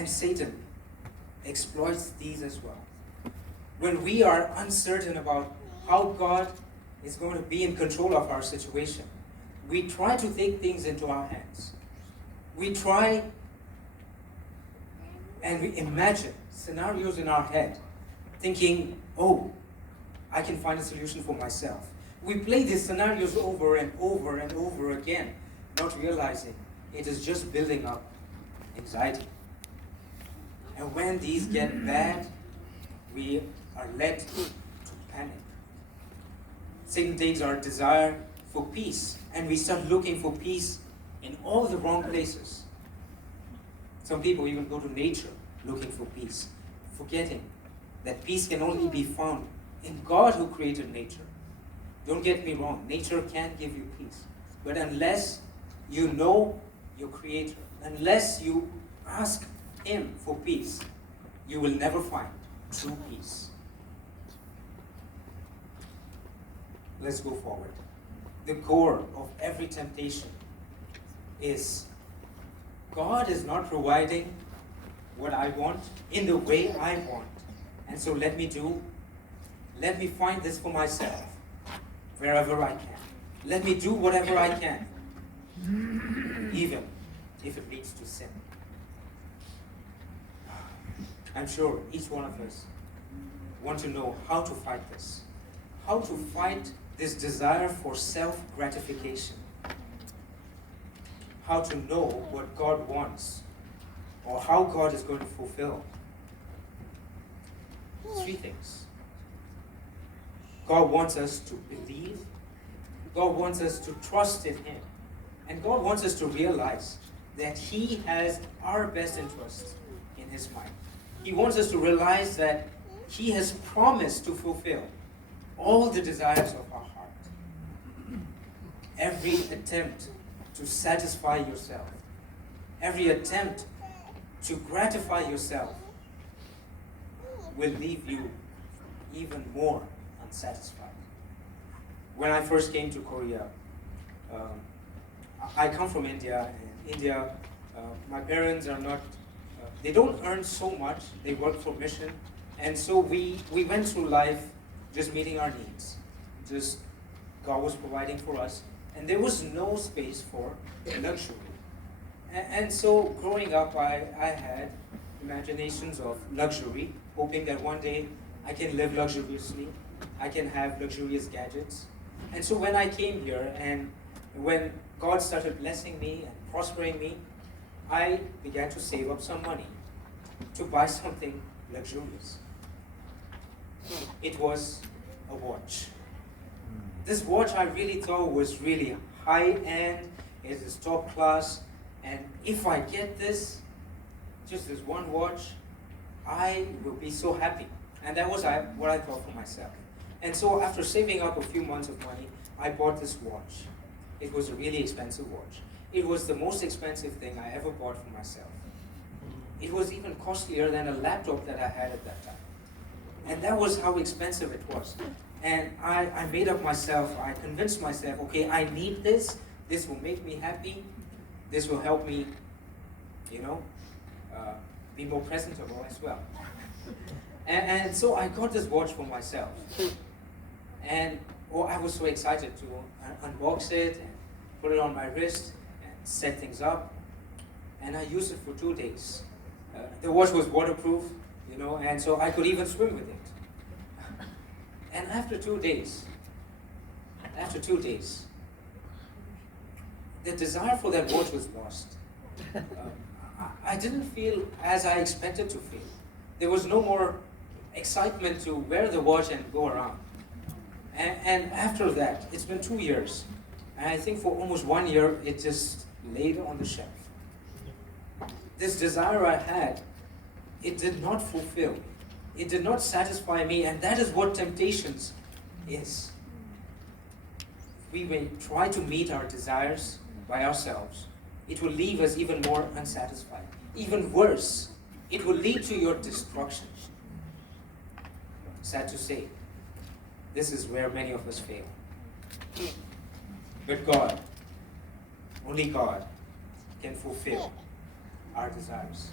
And Satan exploits these as well. When we are uncertain about how God is going to be in control of our situation, we try to take things into our hands. We try and we imagine scenarios in our head, thinking, oh, I can find a solution for myself. We play these scenarios over and over and over again, not realizing it is just building up anxiety. And when these get bad, we are led to panic. Satan takes our desire for peace, and we start looking for peace in all the wrong places. Some people even go to nature looking for peace, forgetting that peace can only be found in God who created nature. Don't get me wrong, nature can give you peace. But unless you know your Creator, unless you ask Him for peace, you will never find true peace. Let's go forward. The core of every temptation is God is not providing what I want in the way I want. And so let me find this for myself wherever I can. Let me do whatever I can, even if it leads to sin. I'm sure each one of us want to know how to fight this. How to fight this desire for self-gratification. How to know what God wants or how God is going to fulfill. 3 things. God wants us to believe. God wants us to trust in Him. And God wants us to realize that He has our best interests in His mind. He wants us to realize that He has promised to fulfill all the desires of our heart. Every attempt to satisfy yourself, every attempt to gratify yourself will leave you even more unsatisfied. When I first came to Korea, I come from India, and India, my parents are not, they don't earn so much, they work for mission, and so we went through life just meeting our needs. Just God was providing for us, and there was no space for luxury. And so growing up, I had imaginations of luxury, hoping that one day I can live luxuriously, I can have luxurious gadgets. And so when I came here, and when God started blessing me and prospering me, I began to save up some money to buy something luxurious. It was a watch. This watch I really thought was really high-end, it is top class, and if I get this, just this one watch, I will be so happy. And that was what I thought for myself. And so after saving up a few months of money, I bought this watch. It was a really expensive watch. It was the most expensive thing I ever bought for myself. It was even costlier than a laptop that I had at that time. And that was how expensive it was. And I made up myself, I convinced myself, okay, I need this. This will make me happy. This will help me, be more presentable as well. And so I got this watch for myself. And I was so excited to unbox it and put it on my wrist and set things up. And I used it for 2 days. The watch was waterproof, and so I could even swim with it. And after 2 days, the desire for that watch was lost. I didn't feel as I expected to feel. There was no more excitement to wear the watch and go around. And after that, it's been 2 years. And I think for almost 1 year, it just laid on the shelf. This desire I had, it did not fulfill. It did not satisfy me, and that is what temptations is. We may try to meet our desires by ourselves. It will leave us even more unsatisfied. Even worse, it will lead to your destruction. Sad to say, this is where many of us fail. But only God, can fulfill our desires.